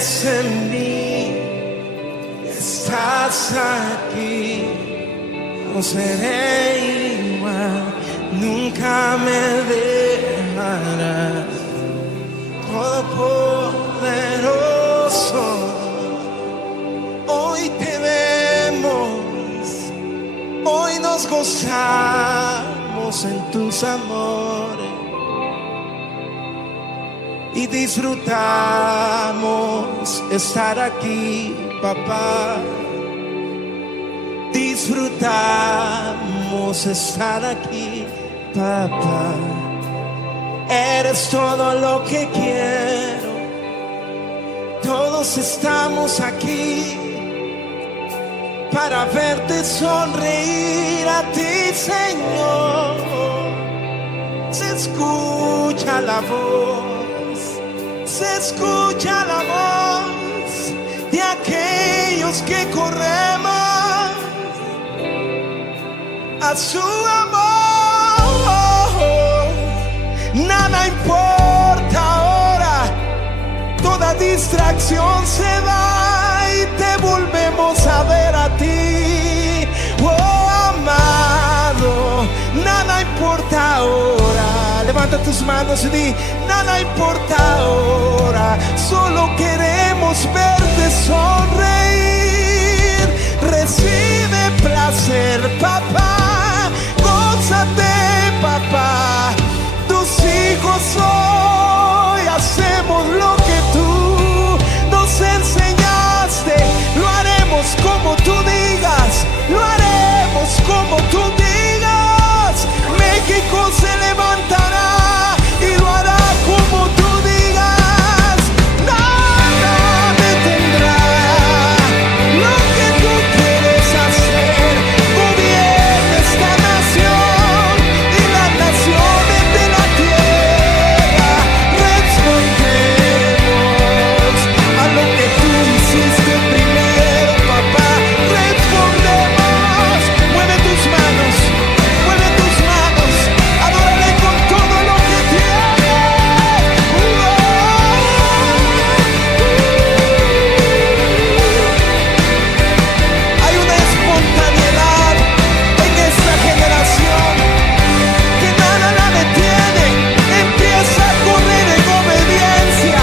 vives en mí, estás aquí, no seré igual, nunca me dejarás. Todopoderoso, hoy te vemos, hoy nos gozamos en tus amores y disfrutamos estar aquí, papá. Disfrutamos estar aquí, papá. Eres todo lo que quiero. Todos estamos aquí para verte sonreír a ti, Señor. Se escucha la voz, se escucha la voz de aquellos que corremos a su amor. Nada importa ahora, toda distracción se va y te volvemos a ver a ti, oh amado. Nada importa ahora, levanta tus manos y di: nada importa ahora, solo queremos verte sonreír. Recibe placer, papá, gózate, papá. Tus hijos hoy hacemos lo que tú nos enseñaste. Lo haremos como tú digas, lo haremos como tú digas. México se levantará y lo hará como tú digas. Nada detendrá lo que tú quieres hacer. Gobierna esta nación y las naciones de la tierra. Respondemos a lo que tú hiciste primero, papá. Respondemos. Mueve tus manos, adórale con todo lo que tienes. Hay una espontaneidad en esta generación que nada la detiene. Empieza a correr en obediencia.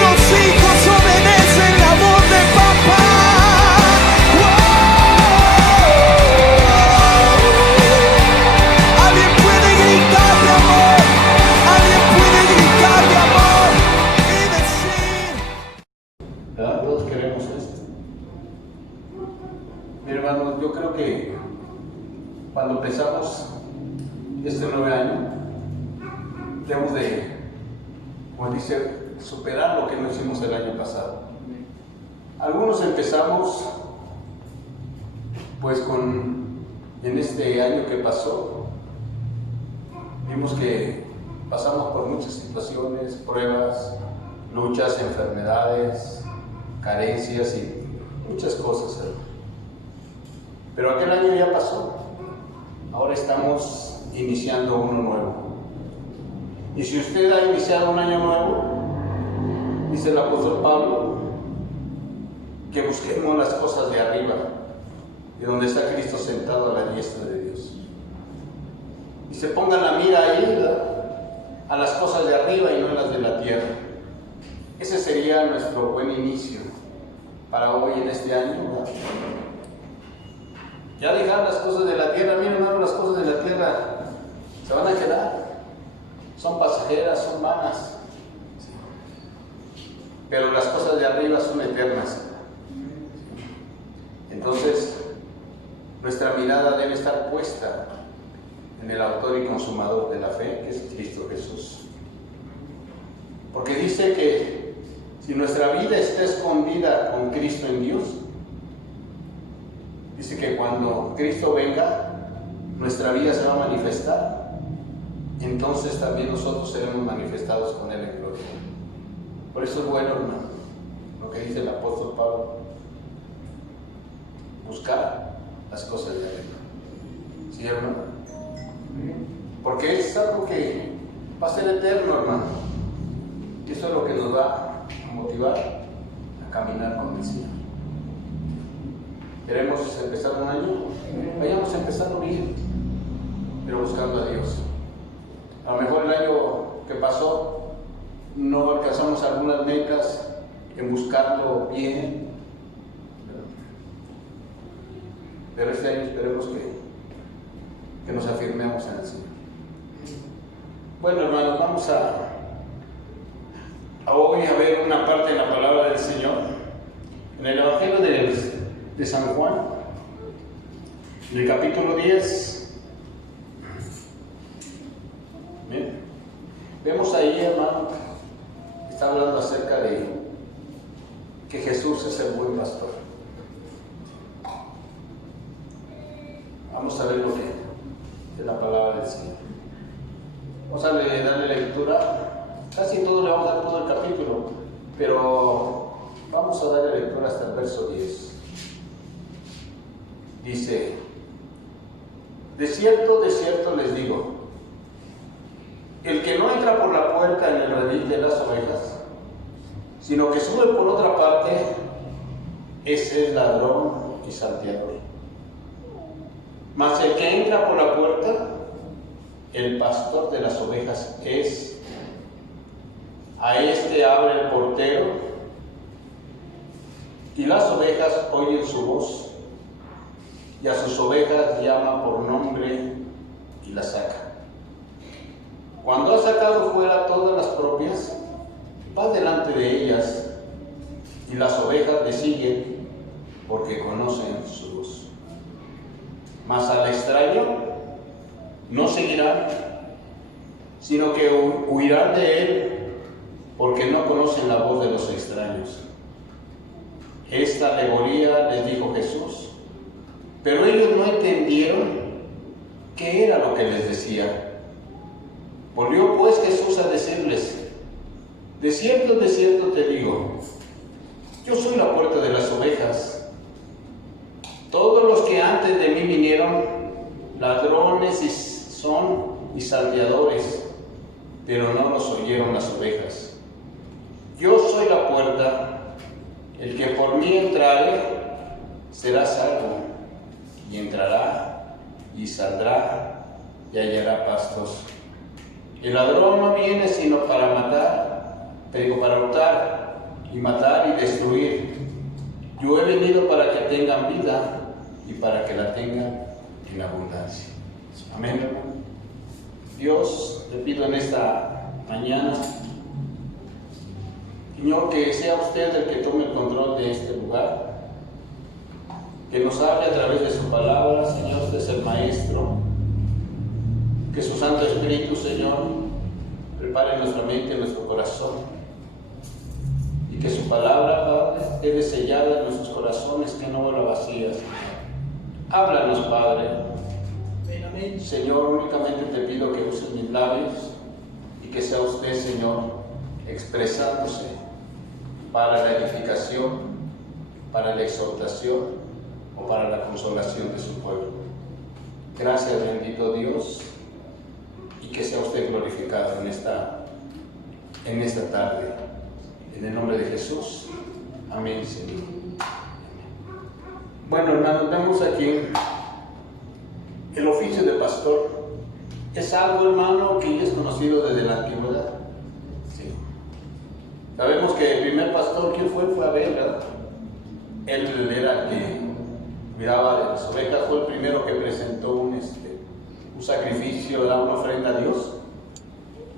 Los hijos obedecen la voz de papá. Alguien puede gritar de amor, alguien puede gritar de amor y decir: ¿verdad? Todos queremos esto. Mi hermano, yo creo que cuando empezamos este nuevo año, debemos de, como dice, superar lo que no hicimos el año pasado. Algunos empezamos, pues en este año que pasó, vimos que pasamos por muchas situaciones, pruebas, luchas, enfermedades, carencias y muchas cosas. Pero aquel año ya pasó. Ahora estamos iniciando uno nuevo. Y si usted ha iniciado un año nuevo, dice el apóstol Pablo, que busquemos las cosas de arriba, de donde está Cristo sentado a la diestra de Dios. Y se pongan la mira ahí, ¿verdad?, a las cosas de arriba y no las de la tierra. Ese sería nuestro buen inicio para hoy en este año, ¿verdad? Ya dejar las cosas de la tierra. Miren, hermano, las cosas de la tierra se van a quedar. Son pasajeras, son vanas. Pero las cosas de arriba son eternas. Entonces, nuestra mirada debe estar puesta en el autor y consumador de la fe, que es Cristo Jesús. Porque dice que si nuestra vida está escondida con Cristo en Dios, dice que cuando Cristo venga, nuestra vida se va a manifestar. Entonces también nosotros seremos manifestados con Él en gloria. Por eso es bueno, hermano, lo que dice el apóstol Pablo: buscar las cosas de arriba. ¿Sí, hermano? Porque es algo que va a ser eterno, hermano. Y eso es lo que nos va a motivar caminar con el Señor. Queremos empezar un año, vayamos empezando bien, pero buscando a Dios. A lo mejor el año que pasó no alcanzamos algunas metas en buscarlo bien, pero este año esperemos que nos afirmemos en el Señor. Bueno, hermanos, vamos a hoy a ver una parte de la palabra del Señor en el Evangelio de San Juan, en el capítulo 10. Bien. Vemos ahí, hermano, está hablando acerca de que Jesús es el buen pastor. Vamos a ver lo que es la palabra del Señor. Vamos a darle lectura. Casi todo le vamos a dar todo el capítulo, pero vamos a darle lectura hasta el verso 10. Dice: de cierto les digo, el que no entra por la puerta en el redil de las ovejas, sino que sube por otra parte, ese es ladrón y salteador. Mas el que entra por la puerta, el pastor de las ovejas es. A este abre el portero, y las ovejas oyen su voz, y a sus ovejas llama por nombre y las saca. Cuando ha sacado fuera todas las propias, va delante de ellas, y las ovejas le siguen porque conocen su voz. Mas al extraño no seguirán, sino que huirán de él, porque no conocen la voz de los extraños. Esta alegoría les dijo Jesús, pero ellos no entendieron qué era lo que les decía. Volvió pues Jesús a decirles: de cierto te digo, yo soy la puerta de las ovejas. Todos los que antes de mí vinieron, ladrones son y salteadores, pero no los oyeron las ovejas. Yo soy la puerta, el que por mí entrare será salvo, y entrará y saldrá y hallará pastos. El ladrón no viene sino para matar, para hurtar y matar y destruir. Yo he venido para que tengan vida y para que la tengan en abundancia. Amén, hermano. Dios, te pido en esta mañana, Señor, que sea usted el que tome el control de este lugar, que nos hable a través de su palabra. Señor, usted es el Maestro. Que su Santo Espíritu, Señor, prepare nuestra mente, nuestro corazón, y que su palabra, Padre, quede sellada en nuestros corazones, que no vuelva vacía, Señor. Háblanos, Padre. Amén. Señor, únicamente te pido que uses mis labios y que sea usted, Señor, expresándose para la edificación, para la exhortación o para la consolación de su pueblo. Gracias, bendito Dios, y que sea usted glorificado en esta tarde. En el nombre de Jesús. Amén, Señor. Bueno, hermanos, vemos aquí el oficio de pastor. Es algo, hermano, que ya es conocido desde la antigüedad. Sí. Sabemos que el primer pastor, ¿quién fue? Fue Abel, ¿verdad? Él era el que cuidaba de las ovejas, fue el primero que presentó un sacrificio, una ofrenda a Dios,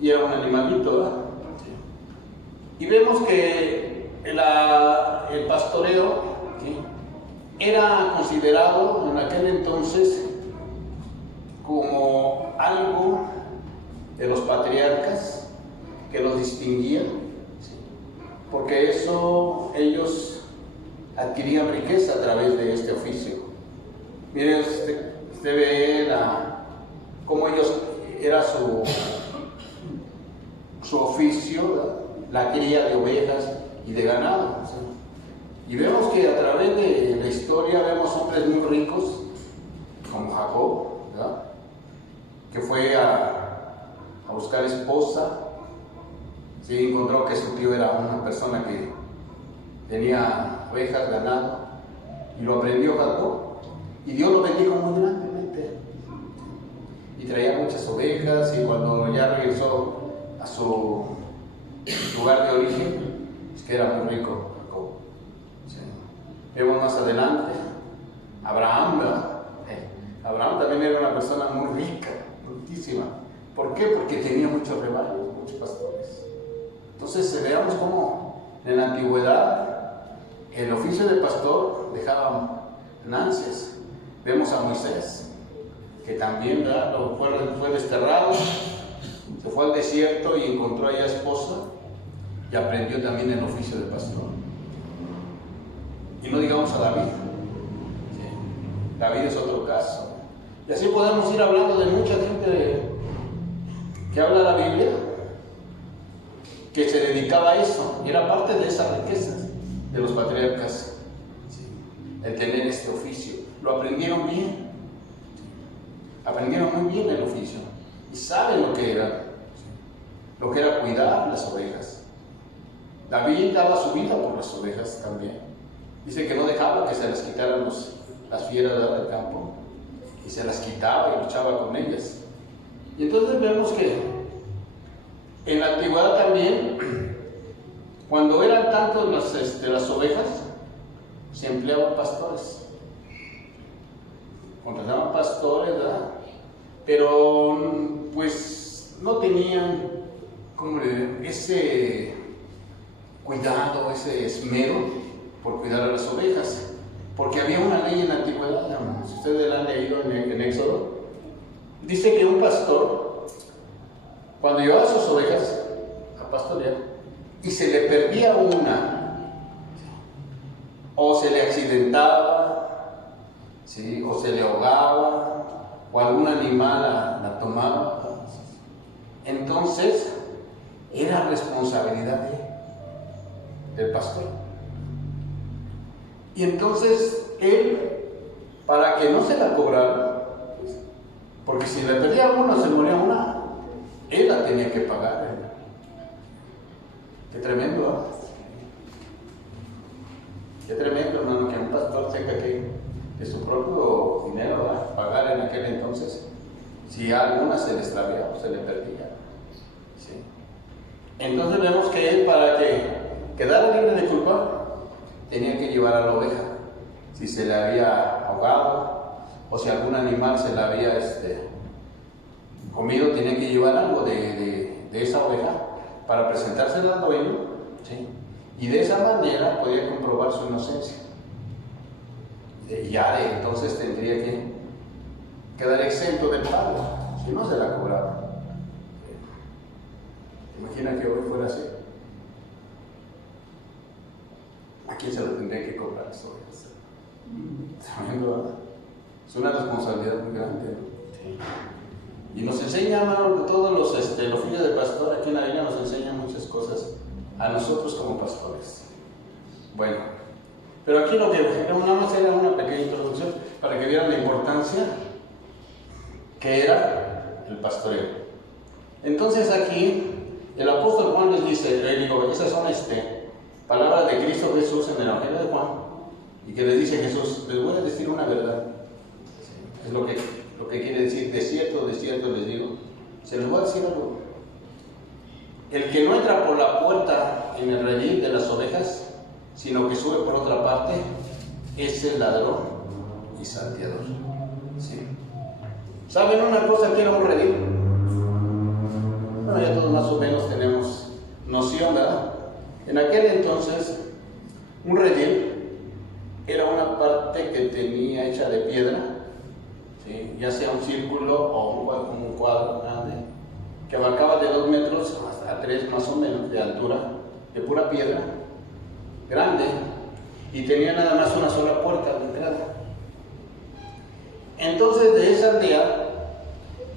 y era un animalito, ¿verdad? Sí. Y vemos que el pastoreo, ¿sí?, era considerado en aquel entonces como algo de los patriarcas que los distinguían, ¿sí?, porque eso ellos adquirían riqueza a través de este oficio. Miren, usted ve cómo ellos era su oficio, ¿verdad?, la cría de ovejas y de ganado, ¿sí? Y vemos que a través de la historia vemos hombres muy ricos, como Jacob, ¿verdad?, que fue a buscar esposa. Sí, encontró que su tío era una persona tenía ovejas, ganado, y lo aprendió Jacob, y Dios lo bendijo muy grandemente. Y traía muchas ovejas, y cuando ya regresó a su lugar de origen, es que era muy rico Jacob. Sí. Vemos más adelante, Abraham, ¿verdad? Abraham también era una persona muy rica, riquísima. ¿Por qué? Porque tenía muchos rebaños, muchos pastores. Entonces veamos cómo en la antigüedad el oficio de pastor dejaba ganancias. Vemos a Moisés, que también fue desterrado, se fue al desierto y encontró allá esposa y aprendió también el oficio de pastor. Y no digamos a David. Sí. David es otro caso. Y así podemos ir hablando de mucha gente que habla la Biblia, que se dedicaba a eso, y era parte de esas riquezas de los patriarcas, ¿sí? El tener este oficio. Lo aprendieron bien, aprendieron muy bien el oficio, y saben lo que era, lo que era cuidar las ovejas. David daba su vida por las ovejas también. Dice que no dejaba que se les quitaran las fieras del campo, y se las quitaba y luchaba con ellas. Y entonces vemos que en la antigüedad también, cuando eran tantos las ovejas, se empleaban pastores. Contrataban pastores, ¿verdad? Pero pues no tenían ese cuidado, ese esmero por cuidar a las ovejas. Porque había una ley en la antigüedad, ¿no? Si ustedes la han leído en Éxodo, dice que un pastor, cuando llevaba sus ovejas a pastorear y se le perdía una, o se le accidentaba, ¿sí? O se le ahogaba, o algún animal la tomaba, entonces era responsabilidad del pastor. Y entonces él, para que no se la cobrara, porque si le perdía una, se moría una, él la tenía que pagar. Qué tremendo, ¿eh? Qué tremendo, hermano, que un pastor tenga que de su propio dinero pagar en aquel entonces, si a alguna se le extraviaba, se le perdía. ¿Sí? Entonces vemos que él, para que quedara libre de culpa, tenía que llevar a la oveja. Si se le había ahogado, o si algún animal se la había comido, tenía que llevar algo de esa oveja para presentársela al dueño, ¿sí? Y de esa manera podía comprobar su inocencia. Y ya entonces tendría que quedar exento del pago, si no se la cobraba. Imagina que hoy fuera así. ¿A quién se lo tendría que cobrar eso? Es una responsabilidad muy grande, ¿no? Sí. Y nos enseña, hermano, que todos los oficios de pastor aquí en la Biblia nos enseñan muchas cosas a nosotros como pastores. Bueno, pero aquí lo que nada más era una pequeña introducción para que vieran la importancia que era el pastoreo. Entonces aquí el apóstol Juan les dice, esas son palabras de Cristo Jesús en el Evangelio de Juan, y que les dice Jesús, les voy a decir una verdad. Es lo que quiere decir, de cierto les digo, se les voy a decir algo. El que no entra por la puerta en el redil de las ovejas, sino que sube por otra parte, es el ladrón y salteador. ¿Sí? ¿Saben una cosa que era un redil? Bueno, ya todos más o menos tenemos noción, ¿verdad? En aquel entonces, un redil era una parte que tenía hecha de piedra, ¿sí? Ya sea un círculo o un cuadro grande, que abarcaba de 2 metros hasta 3 más o menos de altura, de pura piedra, grande, y tenía nada más una sola puerta de entrada. Entonces de esa aldea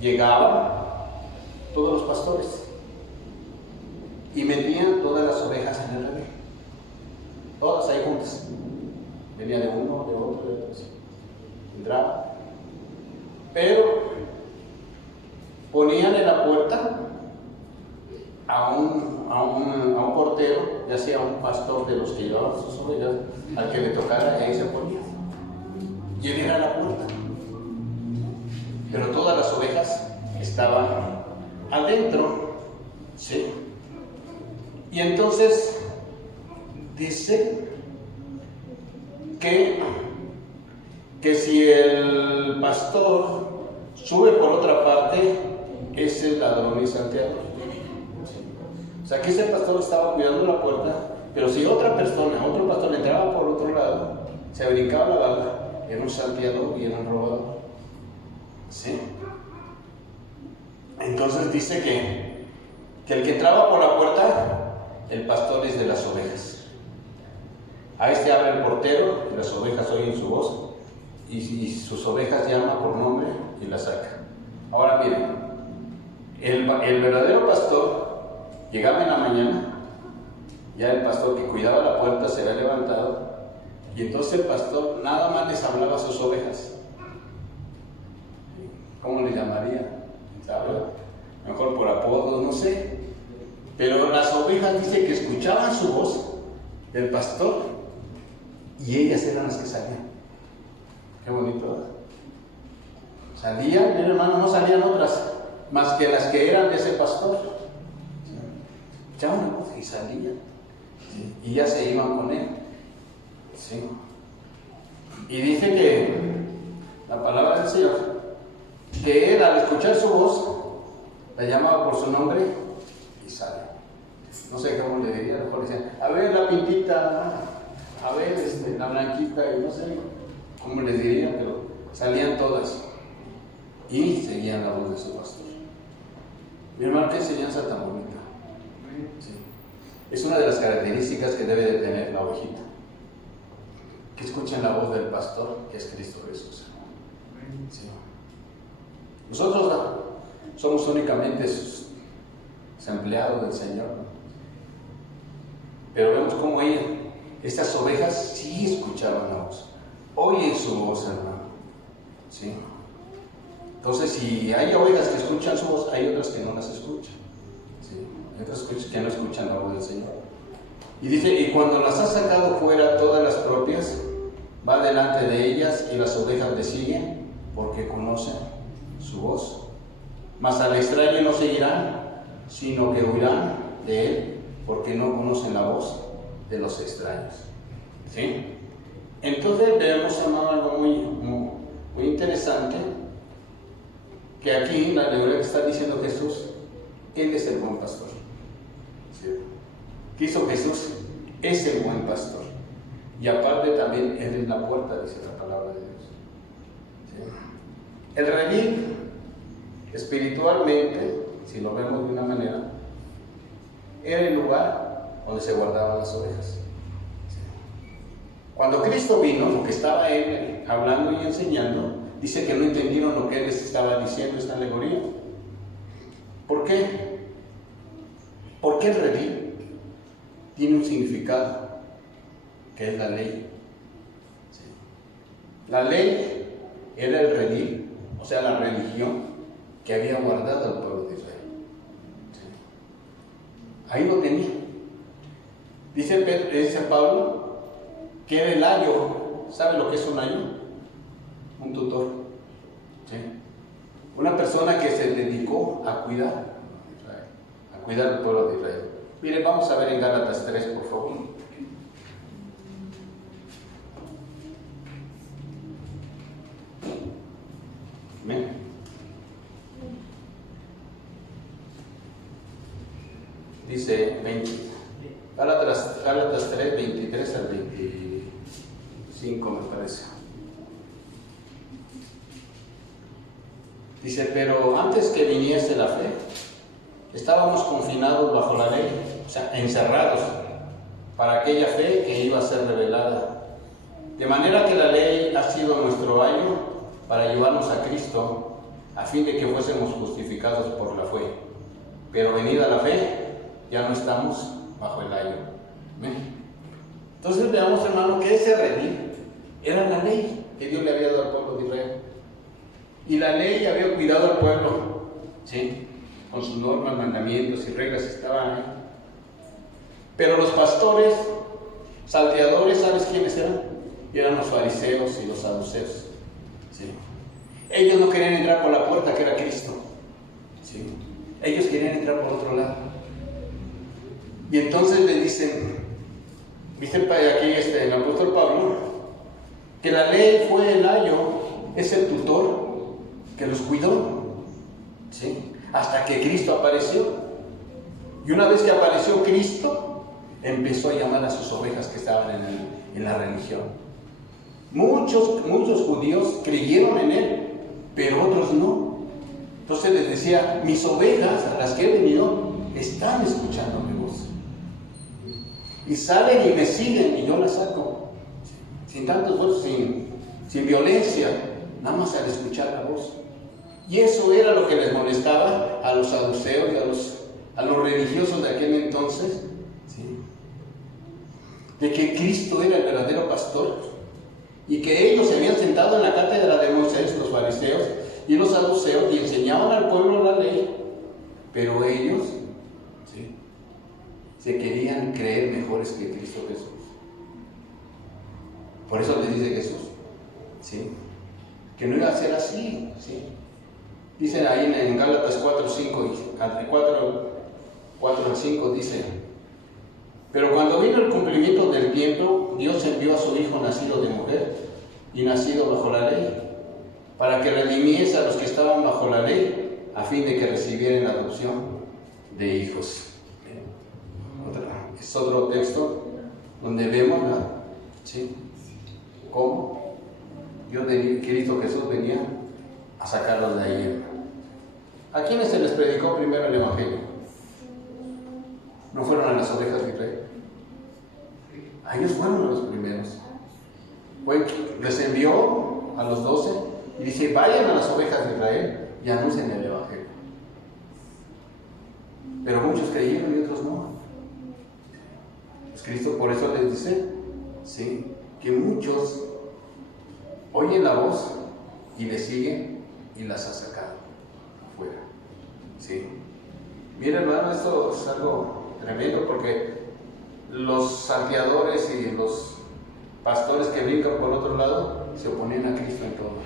llegaban todos los pastores y metían todas las ovejas en el redil, todas ahí juntas. Venía de uno, de otro, de otro, entraba. Pero ponían en la puerta a un portero ya sea un pastor de los que llevaban sus ovejas, al que le tocara, y ahí se ponía. Y él era la puerta. Pero todas las ovejas estaban adentro, ¿sí? Y entonces dice que si el pastor sube por otra parte, es el ladrón y salteador. O sea que ese pastor estaba cuidando la puerta, pero si otra persona, otro pastor entraba por otro lado, se brincaba la barda, era un salteador y era un robador. ¿Sí? Entonces dice que el que entraba por la puerta, el pastor es de las ovejas. A este abre el portero, y las ovejas oyen su voz, y sus ovejas llama por nombre y las saca. Ahora miren, el verdadero pastor llegaba en la mañana, ya el pastor que cuidaba la puerta se había levantado, y entonces el pastor nada más les hablaba a sus ovejas. ¿Cómo le llamaría? ¿Sabe? Mejor por apodos, no sé. Pero las ovejas dice que escuchaban su voz del pastor y ellas eran las que salían. Qué bonito, ¿verdad? Salían, hermano, no salían otras más que las que eran de ese pastor. Escuchaban la voz y salían. ¿Sí? Y ya se iban con él. ¿Sí? Y dice que la palabra del Señor, que él al escuchar su voz, la llamaba por su nombre y sale. No sé cómo le diría, a lo mejor le decían, a ver la pintita, a ver la blanquita, y no sé cómo les diría, pero salían todas y seguían la voz de su pastor. Mi hermano, qué enseñanza tan bonita. Sí. Es una de las características que debe de tener la ovejita, que escuchen la voz del pastor, que es Cristo Jesús. Sí. Nosotros somos únicamente sus empleados del Señor, ¿no? Pero vemos cómo estas ovejas sí escuchaban la voz, oyen su voz, hermano. ¿Sí? Entonces, si hay ovejas que escuchan su voz, hay otras que no las escuchan. ¿Sí? Hay otras que no escuchan la voz del Señor. Y dice, y cuando las ha sacado fuera todas las propias, va delante de ellas y las ovejas le siguen porque conocen su voz. Mas al extraño no seguirán, sino que huirán de él, porque no conocen la voz de los extraños. ¿Sí? Entonces vemos, hermano, algo muy interesante, que aquí la alegoría que está diciendo Jesús, Él es el buen pastor. ¿Sí? ¿Qué hizo Jesús? Es el buen pastor. Y aparte también Él es la puerta, dice la palabra de Dios. ¿Sí? El redil, espiritualmente, si lo vemos de una manera, era el lugar donde se guardaban las ovejas. Cuando Cristo vino, lo que estaba Él hablando y enseñando, dice que no entendieron lo que Él les estaba diciendo, esta alegoría. ¿Por qué? Porque el redil tiene un significado, que es la ley. La ley era el redil, o sea, la religión que había guardado al pueblo de Israel. Ahí lo tenía. Dice Pablo que era el ayo. ¿Sabe lo que es un ayo? Un tutor. ¿Sí? Una persona que se dedicó a cuidar al pueblo de Israel. Mire, vamos a ver en Gálatas 3, por favor. Amén. Dice Gálatas 3, 23 al 25, me parece. Dice, pero antes que viniese la fe, estábamos confinados bajo la ley, o sea, encerrados, para aquella fe que iba a ser revelada. De manera que la ley ha sido nuestro ayo para llevarnos a Cristo, a fin de que fuésemos justificados por la fe. Pero venida la fe, ya no estamos bajo el ayo. ¿Ven? Entonces veamos, hermano, que ese redil era la ley que Dios le había dado al pueblo de Israel. Y la ley había cuidado al pueblo, ¿sí? Con sus normas, mandamientos y reglas estaban ahí. Pero los pastores, salteadores, ¿sabes quiénes eran? Eran los fariseos y los saduceos. ¿Sí? Ellos no querían entrar por la puerta que era Cristo. ¿Sí? Ellos querían entrar por otro lado. Y entonces le dicen, dice aquí el apóstol Pablo, que la ley fue el ayo, es el tutor que los cuidó, ¿sí? Hasta que Cristo apareció. Y una vez que apareció Cristo, empezó a llamar a sus ovejas que estaban en la religión. Muchos judíos creyeron en él, pero otros no. Entonces les decía, mis ovejas, a las que he venido, están escuchando mi voz. Y salen y me siguen y yo las saco. Sin tanto esfuerzo, sin violencia, nada más al escuchar la voz. Y eso era lo que les molestaba a los saduceos y a los religiosos de aquel entonces, ¿sí? De que Cristo era el verdadero pastor y que ellos se habían sentado en la cátedra de Moisés, los fariseos y los saduceos, y enseñaban al pueblo la ley, pero ellos, ¿sí?, se querían creer mejores que Cristo Jesús. Por eso les dice Jesús, ¿sí?, que no iba a ser así, ¿sí? Dicen ahí en Gálatas 4:5 y 4 al 5 dice: pero cuando vino el cumplimiento del tiempo, Dios envió a su Hijo nacido de mujer y nacido bajo la ley, para que redimiese a los que estaban bajo la ley, a fin de que recibieran la adopción de hijos. Es otro texto donde vemos, ¿sí?, cómo Dios de Cristo Jesús venía a sacarlos de ahí. ¿A quiénes se les predicó primero el Evangelio? ¿No fueron a las ovejas de Israel? A ellos fueron los primeros. Les envió a los 12 y dice: vayan a las ovejas de Israel y anuncien el Evangelio. Pero muchos creyeron y otros no. Pues Cristo por eso les dice, ¿sí?, que muchos oyen la voz y le siguen y las ha sacado afuera. ¿Sí? Miren, hermano, esto es algo tremendo, porque los salteadores y los pastores que brincan por otro lado se oponían a Cristo en todo.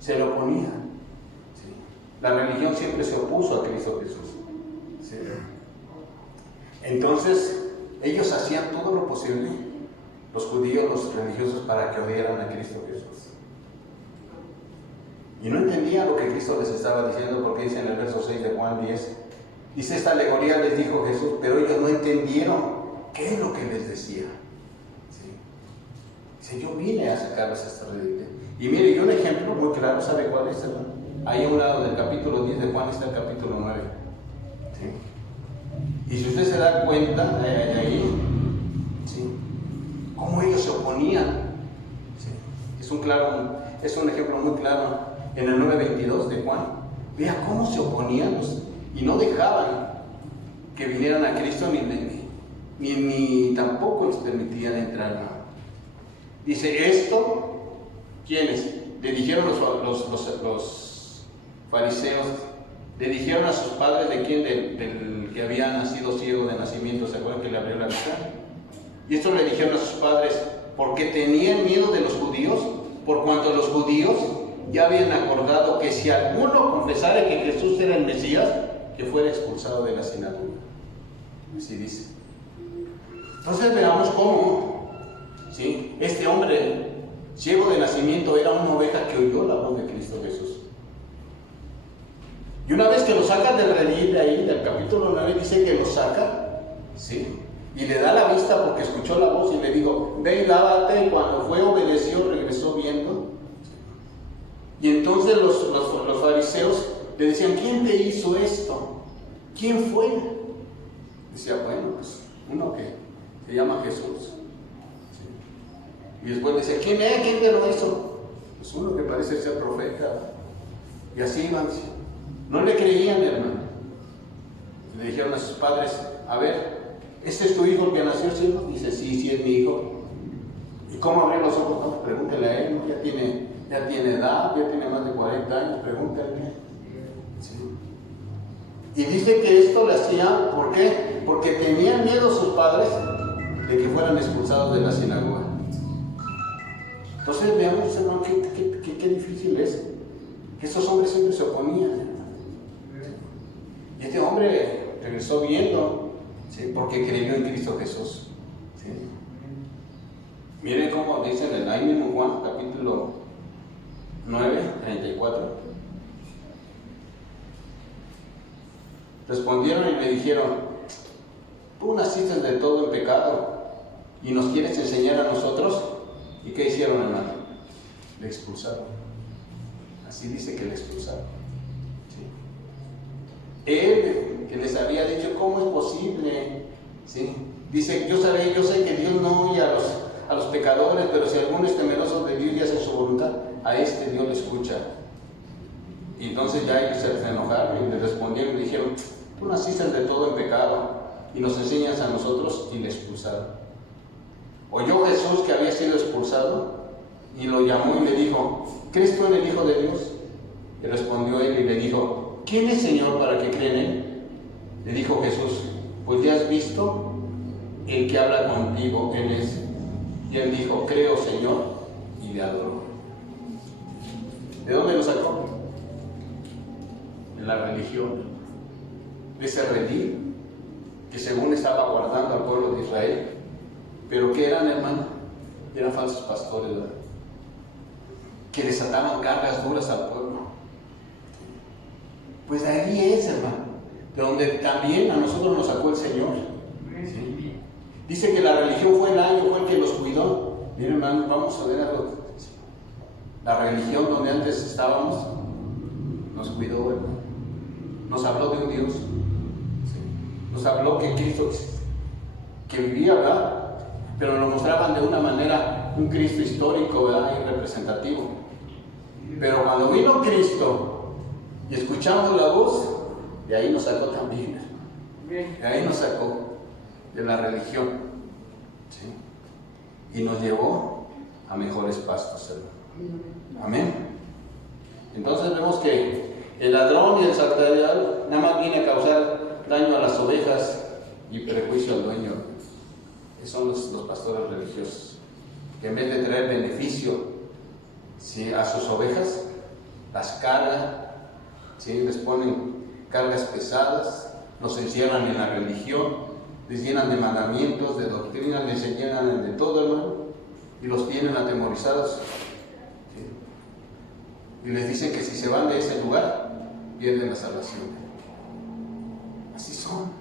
Se lo oponían. ¿Sí? La religión siempre se opuso a Cristo Jesús. ¿Sí? Entonces, ellos hacían todo lo posible, los judíos, los religiosos, para que odiaran a Cristo Jesús. Y no entendían lo que Cristo les estaba diciendo, porque dice en el verso 6 de Juan 10, dice: esta alegoría les dijo Jesús, pero ellos no entendieron qué es lo que les decía. ¿Sí? Dice: yo vine a sacarles esta red. Y mire, y un ejemplo muy claro, ¿sabe cuál es, hermano? Ahí a un lado del capítulo 10 de Juan está el capítulo 9. ¿Sí? Y si usted se da cuenta de ahí, ¿sí?, cómo ellos se oponían. ¿Sí? Es un ejemplo muy claro en el 9:22 de Juan. Vea cómo se oponían y no dejaban que vinieran a Cristo, ni tampoco les permitían entrar. Dice: esto, ¿quiénes? Le dijeron los fariseos, le dijeron a sus padres de quién, del que había nacido ciego de nacimiento, ¿se acuerdan que le abrió la vista? Y esto le dijeron a sus padres porque tenían miedo de los judíos, por cuanto los judíos ya habían acordado que si alguno confesara que Jesús era el Mesías, que fuera expulsado de la sinagoga. Así dice. Entonces veamos cómo, ¿sí?, este hombre ciego de nacimiento era una oveja que oyó la voz de Cristo Jesús. Y una vez que lo saca del redil de ahí, del capítulo 9, dice que lo saca, ¿sí?, y le da la vista porque escuchó la voz y le dijo: ve y lávate. Y cuando fue, obedeció, regresó viendo. Y entonces los fariseos le decían: ¿quién te hizo esto? ¿Quién fue? Decía: bueno, pues uno que se llama Jesús. ¿Sí? Y después decía: ¿quién es? ¿Quién te lo hizo? Pues uno que parece ser profeta. Y así iban. No le creían, hermano. Le dijeron a sus padres: a ver, ¿este es tu hijo el que nació ciego? Dice: sí es mi hijo. ¿Y cómo abrió los ojos? No, pregúntele a él, ¿no? Ya tiene edad, ya tiene más de 40 años, pregúntale. ¿Sí? Y dice que esto lo hacía, ¿por qué? Porque tenían miedo sus padres de que fueran expulsados de la sinagoga. Entonces veamos, hermano, qué difícil es. Que estos hombres siempre se oponían. Y este hombre regresó viendo, ¿sí? Porque creyó en Cristo Jesús. ¿Sí? Miren cómo dicen ahí mismo Juan, capítulo 9, 34. Respondieron y le dijeron: tú naciste de todo en pecado y nos quieres enseñar a nosotros. ¿Y qué hicieron, hermano? Le expulsaron. Así dice que le expulsaron. ¿Sí? Él, que les había dicho, ¿cómo es posible? ¿Sí? Dice, yo sé que Dios no oye a los pecadores, pero si alguno es temeroso de Dios y hace su voluntad, a este Dios le escucha. Y entonces ya ellos se enojaron y le respondieron y dijeron: tú naciste de todo en pecado y nos enseñas a nosotros, y le expulsaron. Oyó Jesús que había sido expulsado y lo llamó y le dijo: ¿crees tú en el Hijo de Dios? Y respondió él y le dijo: ¿quién es Señor para que crean en él? Le dijo Jesús: pues ya has visto, el que habla contigo, él es. Y él dijo: creo, Señor, y le adoró. ¿De dónde lo sacó? De la religión, de ese redil que según estaba guardando al pueblo de Israel, pero que eran, hermano, eran falsos pastores, ¿verdad? Que desataban cargas duras al pueblo. Pues de ahí es, hermano, de donde también a nosotros nos sacó el Señor. ¿Sí? Dice que la religión fue el que los cuidó. Miren, hermano, vamos a ver algo. La religión donde antes estábamos nos cuidó, hermano. Nos habló de un Dios. ¿Sí? Nos habló que Cristo, que vivía, ¿verdad? Pero lo mostraban de una manera, un Cristo histórico, ¿verdad? Y representativo. Pero cuando vino Cristo y escuchamos la voz, de ahí nos sacó también. De ahí nos sacó de la religión. ¿Sí? Y nos llevó a mejores pastos, hermano. Amén. Entonces vemos que el ladrón y el salteador nada más viene a causar daño a las ovejas y perjuicio al dueño. Esos son los pastores religiosos, que en vez de traer beneficio, ¿sí?, a sus ovejas, las cargan, ¿sí?, les ponen cargas pesadas, los encierran en la religión, les llenan de mandamientos, de doctrinas, les llenan de todo, hermano, y los tienen atemorizados. ¿Sí? Y les dicen que si se van de ese lugar, pierden la salvación. Así son.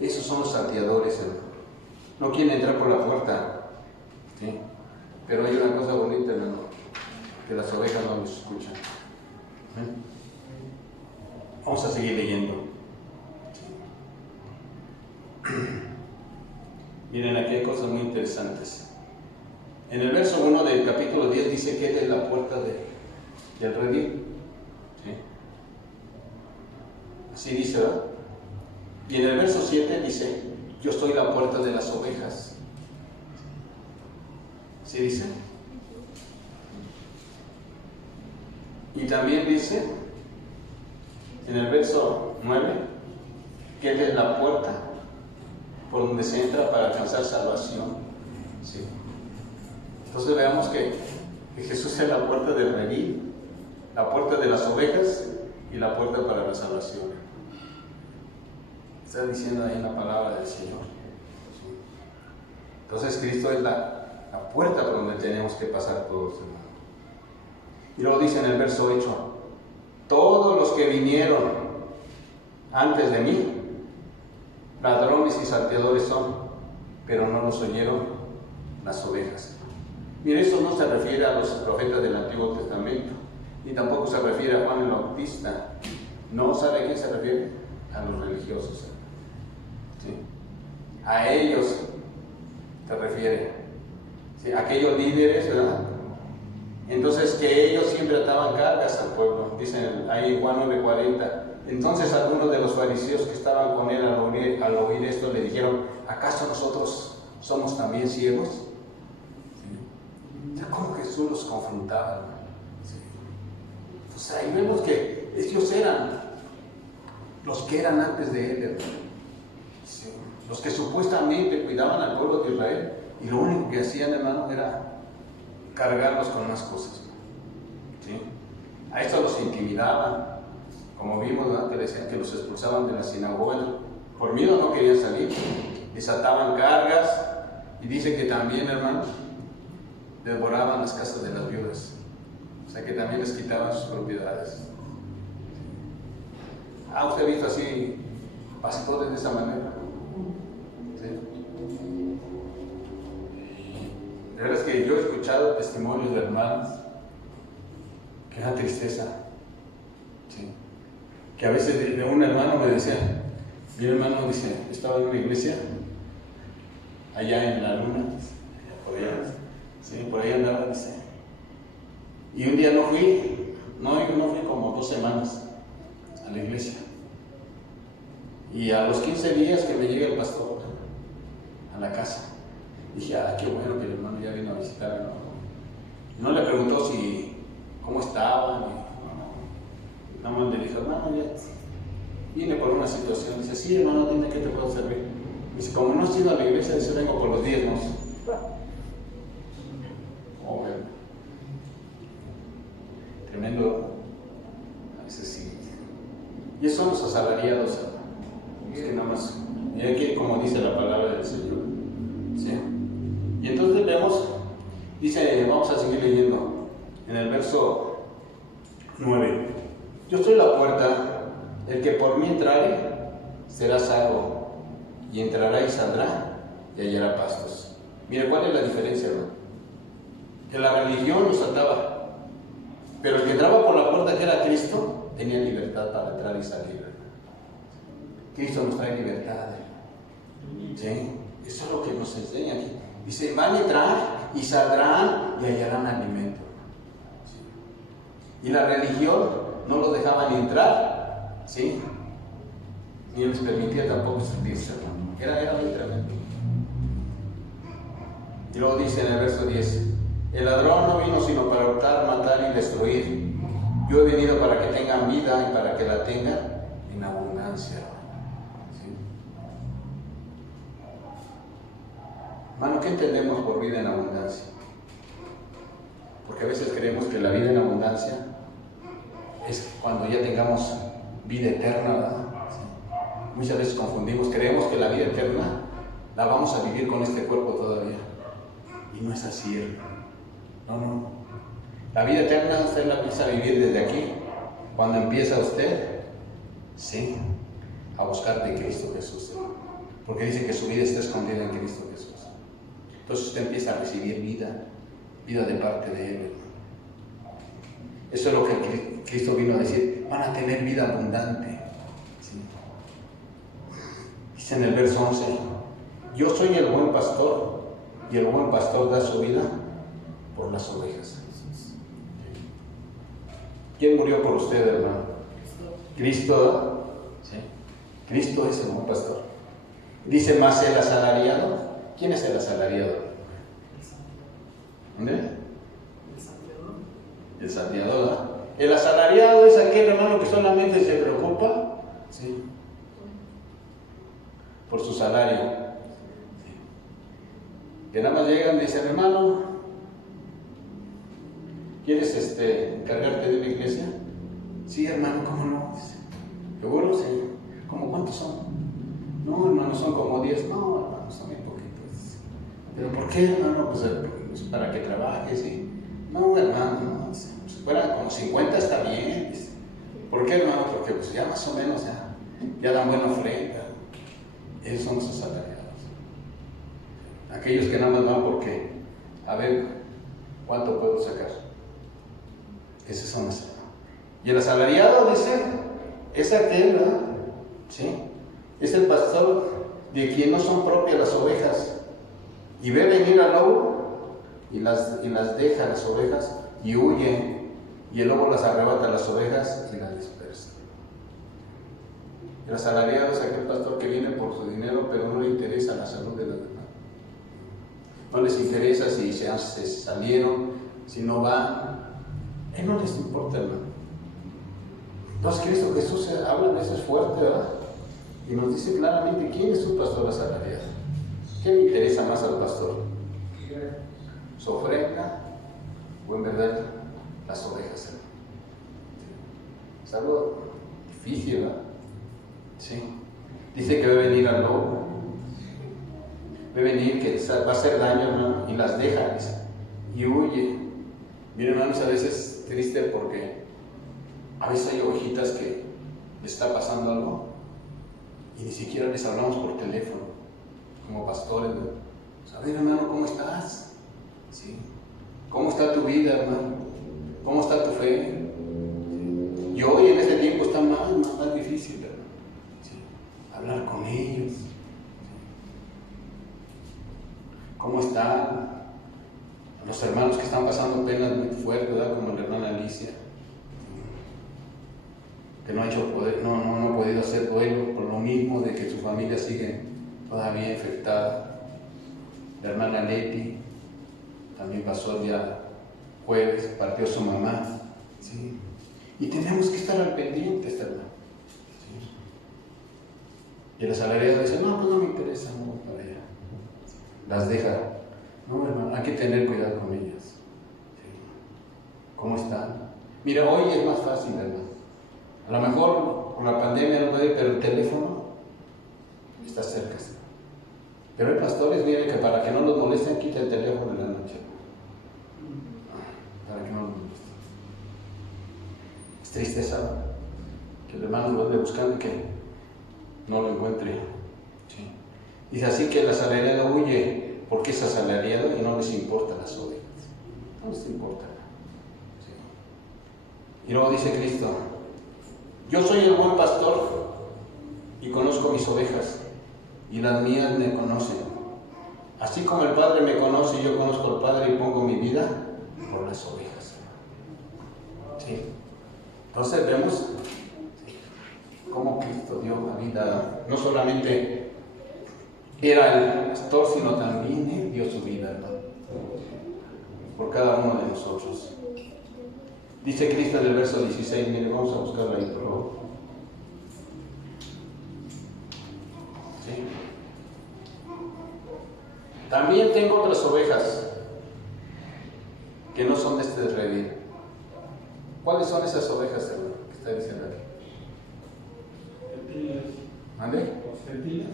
Esos son los salteadores, hermano. No quieren entrar por la puerta. ¿Sí? Pero hay una cosa bonita, hermano, que las ovejas no los escuchan. ¿Sí? Vamos a seguir leyendo. Miren, aquí hay cosas muy interesantes. En el verso 1 del capítulo 10 dice que Él es la puerta del redil. ¿Sí? Así dice, ¿verdad? Y en el verso 7 dice: yo soy la puerta de las ovejas. ¿Sí dice? Y también dice en el verso 9 que Él es la puerta por donde se entra para alcanzar salvación. ¿Sí? Entonces veamos que Jesús es la puerta del redil, la puerta de las ovejas y la puerta para la salvación. Está diciendo ahí en la palabra del Señor. ¿Sí? Entonces Cristo es la puerta por donde tenemos que pasar todos, hermanos. Y luego dice en el verso 8: todos los que vinieron antes de mí, ladrones y salteadores son, pero no los oyeron las ovejas. Mire, eso no se refiere a los profetas del Antiguo Testamento, ni tampoco se refiere a Juan el Bautista. No, ¿sabe a quién se refiere? A los religiosos. ¿Sí? A ellos se refiere. ¿Sí? Aquellos líderes, ¿verdad? Entonces, que ellos siempre ataban cargas al pueblo. Dicen ahí en Juan 9:40. Entonces algunos de los fariseos que estaban con él al oír esto le dijeron: ¿acaso nosotros somos también ciegos? ¿Sí? Ya como Jesús los confrontaba. ¿Sí? Pues ahí vemos que ellos eran los que eran antes de él, hermano. Sí. Los que supuestamente cuidaban al pueblo de Israel, y lo único que hacían, hermano, era cargarlos con más cosas. ¿Sí? A estos los intimidaban, como vimos, ¿no?, que decían que los expulsaban de la sinagoga. Por miedo no querían salir, les ataban cargas, y dice que también, hermano, devoraban las casas de las viudas. O sea que también les quitaban sus propiedades. ¿Usted ha visto así pastores de esa manera? ¿Sí? La verdad es que yo he escuchado testimonios de hermanos que da tristeza. ¿Sí? Que a veces de un hermano me decía, mi hermano dice, estaba en una iglesia allá en la luna, por allá, ¿sí?, por ahí andaba, dice, y un día no fui como 2 semanas a la iglesia, y a los 15 días que me llega el pastor a la casa, dije, qué bueno que el hermano ya vino a visitarme, ¿no? No le preguntó cómo estaban, nada más le dijo, no, ya vine por una situación. Dice, sí, hermano, dime qué te puedo servir. Dice, como no he ido a la iglesia, dice, vengo por los diezmos. Oh, bueno. Tremendo. A veces sí. Y esos son los asalariados, hermano. Es que nada más. Y aquí, como dice la palabra del Señor. ¿Sí? Y entonces vemos, dice, vamos a seguir leyendo en el verso 9. Yo soy la puerta. El que por mí entrare será salvo, y entrará y saldrá y hallará pastos. Mire, ¿cuál es la diferencia, hermano? Que la religión nos ataba, pero el que entraba por la puerta, que era Cristo, tenía libertad para entrar y salir. Cristo nos trae libertad. ¿Sí? Eso es lo que nos enseña aquí. Dice, van a entrar y saldrán y hallarán alimento. ¿Sí? Y la religión no los dejaba ni entrar, ¿sí?, ni les permitía tampoco sentirse, hermano. Era muy tremendo. Y luego dice en el verso 10, el ladrón no vino sino para hurtar, matar y destruir. Yo he venido para que tengan vida y para que la tengan en abundancia. ¿Sí? Hermano, ¿qué entendemos por vida en abundancia? Porque a veces creemos que la vida en abundancia es cuando ya tengamos vida eterna, ¿verdad? Sí. Muchas veces confundimos, creemos que la vida eterna la vamos a vivir con este cuerpo todavía, y no es así, hermano. No. La vida eterna usted la empieza a vivir desde aquí, cuando empieza usted, sí, a buscar de Cristo Jesús, hermano. Porque dice que su vida está escondida en Cristo Jesús. Entonces usted empieza a recibir vida de parte de Él, hermano. Eso es lo que Cristo vino a decir, van a tener vida abundante. ¿Sí? Dice en el verso 11, yo soy el buen pastor, y el buen pastor da su vida por las ovejas. ¿Quién murió por usted, hermano? Cristo. ¿Sí? Cristo es el buen pastor. Dice más el asalariado. ¿Quién es el asalariado? El saqueador, ¿no? El asalariado es aquel hermano que solamente se preocupa, ¿sí?, por su salario. ¿Sí? Que nada más llegan y dicen, hermano, ¿quieres encargarte de una iglesia? Sí, hermano, ¿cómo no? ¿Seguro? Sí. ¿Cómo cuántos son? No, hermano, son como 10. No, hermano, son muy poquitos. ¿Pero por qué, hermano? Pues para que trabajes, ¿sí? No, hermano, no. Si fueran como 50 está bien. ¿Por qué, hermano? Porque pues ya más o menos ya dan buena ofrenda. Esos son los asalariados. Aquellos que nada más van porque, a ver, ¿cuánto puedo sacar? Esos son los. Y el asalariado, dice, es aquel, ¿verdad? ¿Sí? Es el pastor de quien no son propias las ovejas, y ve venir al lobo y las deja las ovejas y huye, y el lobo las arrebata las ovejas y las dispersa. El asalariado es aquel pastor que viene por su dinero, pero no le interesa la salud de los demás. No les interesa si se salieron, si no van. A él no les importa, hermano. Entonces Cristo Jesús habla de eso, es fuerte, ¿verdad? Y nos dice claramente quién es su pastor asalariado. ¿Qué le interesa más al pastor? ¿Su ofrenda o en verdad las ovejas? Es algo difícil, ¿verdad? Sí. Dice que va a venir al lobo. Va a venir que va a hacer daño, hermano, y las deja, dice, y huye. Miren, hermanos, a veces es triste porque a veces hay ovejitas que les está pasando algo y ni siquiera les hablamos por teléfono, como pastores, ¿no? A ver, hermano, ¿cómo estás? ¿Sí? ¿Cómo está tu vida, hermano? ¿Cómo está tu fe? ¿Sí? Y hoy en este tiempo está más difícil, hermano. ¿Sí? Hablar con ellos. ¿Sí? ¿Cómo están los hermanos que están pasando penas muy fuertes, ¿verdad? Como la hermana Alicia, que no ha podido hacer duelo por lo mismo de que su familia sigue todavía infectada. La hermana Leti también pasó el día jueves, partió su mamá, ¿sí? Y tenemos que estar al pendiente, hermano, ¿sí? Y el asalariado dice, no, pues no me interesa, no voy para allá. Las deja. No, hermano, hay que tener cuidado con ellas. ¿Sí? ¿Cómo están? Mira, hoy es más fácil, hermano. A lo mejor con la pandemia no puede, pero el teléfono está cerca. ¿Sí? Pero hay pastores, miren, que para que no los molesten, quita el teléfono en la noche. Para que no los molesten. Es triste esa, que el hermano lo ande buscando y que no lo encuentre. ¿Sí? Dice así que el asalariado huye porque es asalariado y no les importan las ovejas. No les importa. ¿Sí? Y luego dice Cristo, yo soy el buen pastor y conozco mis ovejas y las mías me conocen. Así como el Padre me conoce, yo conozco al Padre y pongo mi vida por las ovejas. ¿Sí? Entonces vemos cómo Cristo dio la vida, no solamente era el pastor, sino también Él dio su vida, ¿no? Por cada uno de nosotros. Dice Cristo en el verso 16, mire, vamos a buscarlo ahí, por favor. ¿Sí? También tengo otras ovejas que no son de este redil. ¿Cuáles son esas ovejas, hermano, que está diciendo aquí? ¿Mande?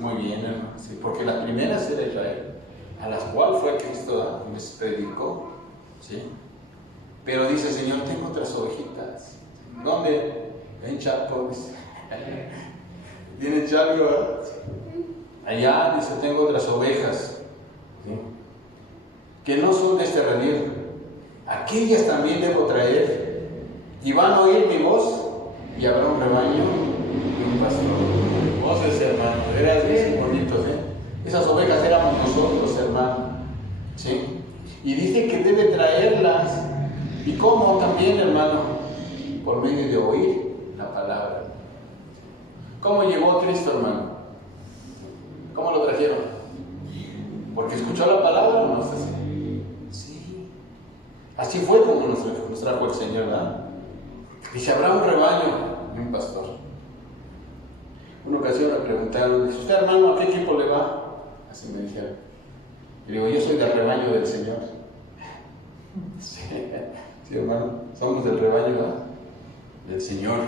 Muy bien, hermano. Sí, porque las primeras era Israel, a las cuales fue Cristo les predicó. ¿Sí? Pero dice el Señor, tengo otras ovejitas. ¿Dónde? En Chapo. ¿Tiene Chapo, verdad? Allá, dice, tengo otras ovejas, ¿sí? Que no son de este redil. Aquellas también debo traer. Y van a oír mi voz y habrá un rebaño y un pastor. Voces, hermano, eran bien bonitos, ¿eh? Esas ovejas éramos nosotros, hermano, ¿sí? Y dice que debe traerlas. ¿Y cómo también, hermano? Por medio de oír la palabra. ¿Cómo llegó Cristo, hermano? ¿Cómo lo trajeron? ¿Porque escuchó la palabra o no? Sí. Así fue como nos trajo el Señor, ¿verdad? Dice, habrá un rebaño y un pastor. Una ocasión me preguntaron, dice, ¿usted, hermano, a qué equipo le va? Así me dijeron. Y digo, yo soy del rebaño del Señor. Sí, sí, hermano, somos del rebaño, ¿verdad? Del Señor.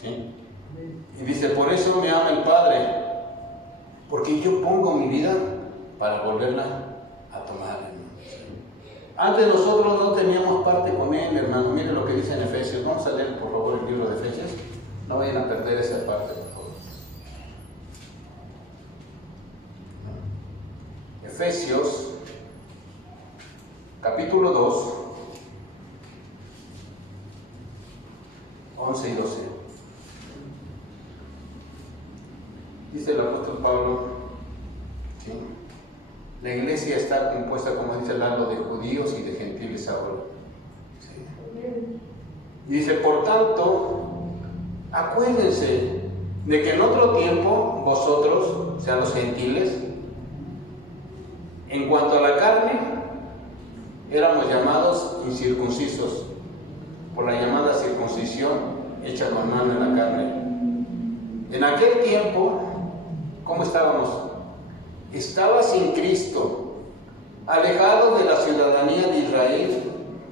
¿Sí? Y dice, por eso me ama el Padre, porque yo pongo mi vida para volverla a tomar, hermano. Antes nosotros no teníamos parte con Él, hermano. Miren lo que dice en Efesios. Vamos a leer, por favor, el libro de Efesios. No vayan a perder esa parte, por favor. Efesios, capítulo 2, 11 y 12. Dice el apóstol Pablo, ¿sí? La iglesia está compuesta, como dice el lado, de judíos y de gentiles ahora. ¿Sí? Y dice, por tanto, acuérdense de que en otro tiempo vosotros, o sea, los gentiles, en cuanto a la carne, éramos llamados incircuncisos por la llamada circuncisión hecha con mano en la carne. En aquel tiempo ¿Cómo estábamos? Estaba sin Cristo, alejado de la ciudadanía de Israel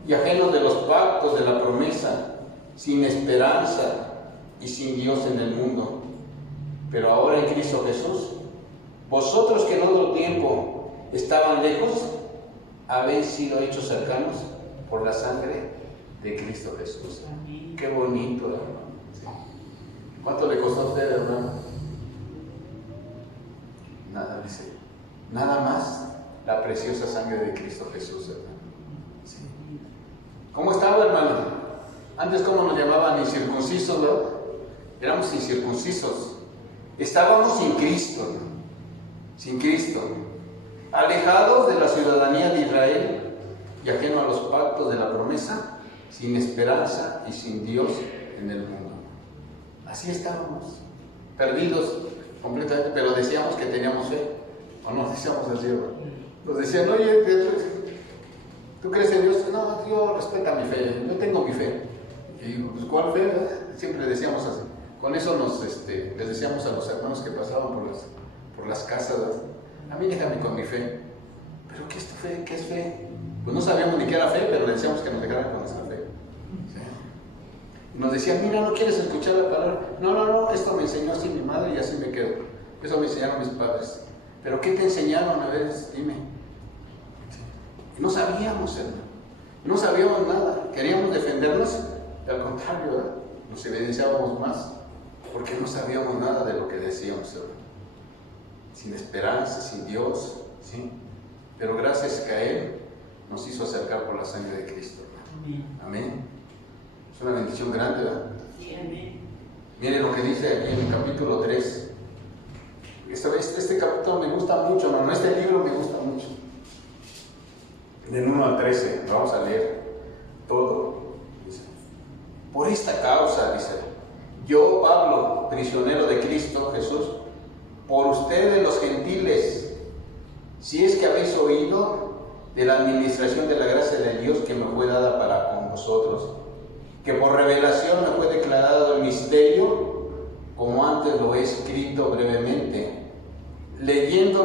y ajeno de los pactos de la promesa, sin esperanza y sin Dios en el mundo. Pero ahora en Cristo Jesús, vosotros que en otro tiempo estaban lejos, habéis sido hechos cercanos por la sangre de Cristo Jesús. Amén. Qué bonito, hermano. Sí. ¿Cuánto le costó a usted, hermano? Nada, dice. Nada más la preciosa sangre de Cristo Jesús, hermano. Sí. ¿Cómo estaba, hermano? Antes, ¿cómo nos llamaban? Incircuncisos, ¿no? Éramos incircuncisos. Estábamos sin Cristo, ¿no? Sin Cristo. Alejados de la ciudadanía de Israel y ajeno a los pactos de la promesa, sin esperanza y sin Dios en el mundo. Así estábamos, perdidos completamente, pero decíamos que teníamos fe, o no decíamos así, nos decían, oye, ¿tú crees en Dios? No, yo respeto mi fe, yo tengo mi fe. Y pues, ¿cuál fe? Siempre decíamos así. Con eso les decíamos a los hermanos que pasaban por las casas, a mí déjame con mi fe. ¿Pero qué es tu fe? ¿Qué es fe? Pues no sabíamos ni qué era fe, pero le decíamos que nos dejaran con nuestra fe. ¿Sí? Y nos decían, mira, ¿no quieres escuchar la palabra? No, esto me enseñó así mi madre y así me quedo. Eso me enseñaron mis padres. ¿Pero qué te enseñaron? A ver, dime. ¿Sí? Y no sabíamos, hermano. No sabíamos nada. Queríamos defendernos, y al contrario, ¿verdad? Nos evidenciábamos más, porque no sabíamos nada de lo que decíamos, hermano. Sin esperanza, sin Dios, ¿sí? Pero gracias a Él nos hizo acercar por la sangre de Cristo. Amén. Amén. Es una bendición grande, ¿verdad? Sí, amén. Miren lo que dice aquí en el capítulo 3. Este capítulo me gusta mucho, hermano. Este libro me gusta mucho. Del 1 al 13, lo vamos a leer todo. Dice, por esta causa, dice, yo, Pablo, prisionero de Cristo Jesús, por ustedes los gentiles, si es que habéis oído de la administración de la gracia de Dios que me fue dada para con vosotros, que por revelación me fue declarado el misterio, como antes lo he escrito brevemente, leyendo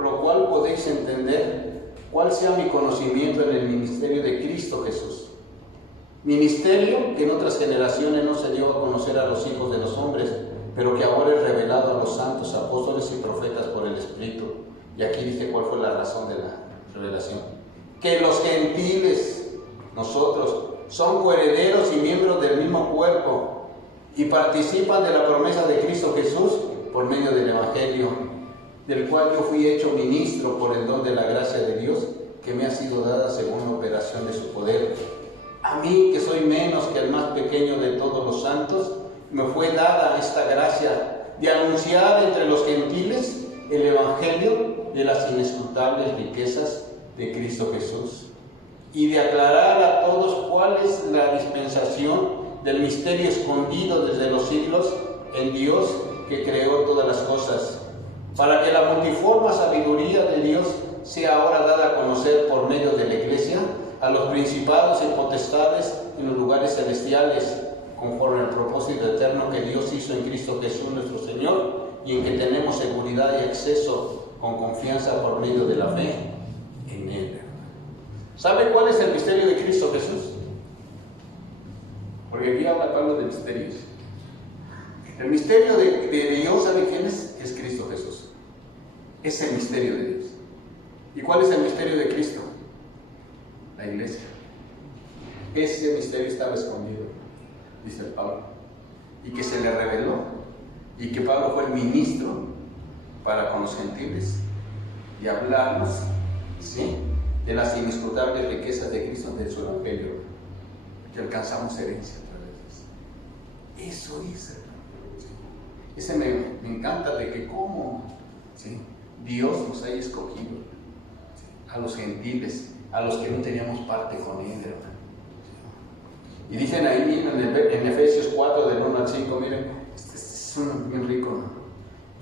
lo cual podéis entender cuál sea mi conocimiento en el ministerio de Cristo Jesús. Ministerio que en otras generaciones no se dio a conocer a los hijos de los hombres, pero que ahora es revelado a los santos apóstoles y profetas por el Espíritu. Y aquí dice cuál fue la razón de la revelación. Que los gentiles, nosotros, son coherederos y miembros del mismo cuerpo y participan de la promesa de Cristo Jesús por medio del Evangelio, del cual yo fui hecho ministro por el don de la gracia de Dios que me ha sido dada según la operación de su poder. A mí, que soy menos que el más pequeño de todos los santos, me fue dada esta gracia de anunciar entre los gentiles el Evangelio de las inescrutables riquezas de Cristo Jesús y de aclarar a todos cuál es la dispensación del misterio escondido desde los siglos en Dios que creó todas las cosas, para que la multiforme sabiduría de Dios sea ahora dada a conocer por medio de la Iglesia a los principados y potestades en los lugares celestiales, conforme al propósito eterno que Dios hizo en Cristo Jesús nuestro Señor, y en que tenemos seguridad y acceso con confianza por medio de la fe en Él. ¿Sabe cuál es el misterio de Cristo Jesús? Porque aquí habla Pablo de misterios. El misterio de Dios, ¿sabe quién es? Es Cristo Jesús. Es el misterio de Dios. ¿Y cuál es el misterio de Cristo? La iglesia. Ese misterio estaba escondido, dice Pablo, y que se le reveló, y que Pablo fue el ministro para con los gentiles y hablarnos, ¿sí?, de las inescrutables riquezas de Cristo, de su Evangelio, que alcanzamos herencia a través de eso. Eso es, ¿sí? Ese me encanta de que cómo, ¿sí?, Dios nos haya escogido, ¿sí?, a los gentiles, a los que no teníamos parte con Él, hermano. Y dicen ahí en Efesios 4, del 1 al 5, miren, este es bien rico, ¿no?